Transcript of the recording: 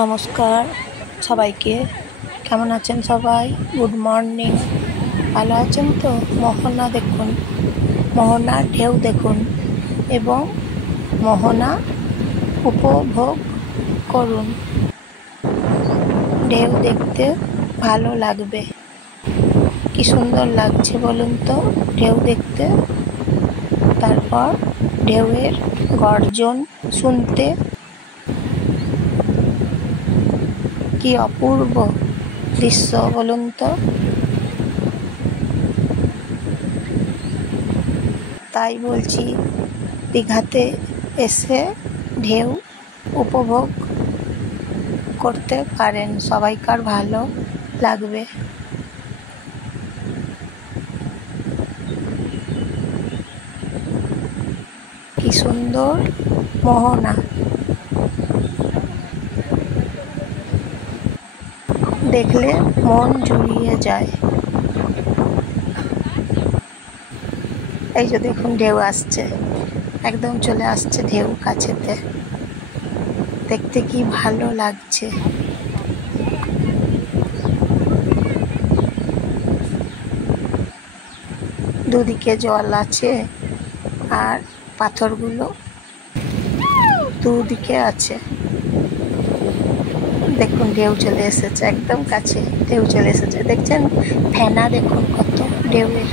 নমস্কার সবাইকে। কেমন আছেন সবাই? Good morning. ভালো আছেন তো? মোহনা দেখুন, মোহনার ঢেউ দেখুন এবং মোহনা উপভোগ করুন। ঢেউ দেখতে ভালো লাগবে। কি সুন্দর লাগছে বলুন তো ঢেউ দেখতে। তারপর ঢেউয়ের গর্জন শুনতে কি অপূর্ব দৃশ্য বলুন তো। তাই বলছি, দীঘাতে এসে ঢেউ উপভোগ করতে পারেন, সবাইকার ভালো লাগবে। কি সুন্দর মোহনা, দেখলে মন জুড়িয়ে যায়। এই যে দেখুন ঢেউ আসছে, একদম চলে আসছে ঢেউ কাছেতে। দেখতে কি ভালো লাগছে। দুদিকে জল আছে আর পাথরগুলো দুদিকে আছে। দেখুন ঢেউ চলে এসেছে, একদম কাছে ঢেউ চলে এসেছে। দেখছেন ফেনা দেখুন কত ঢেউয়ের।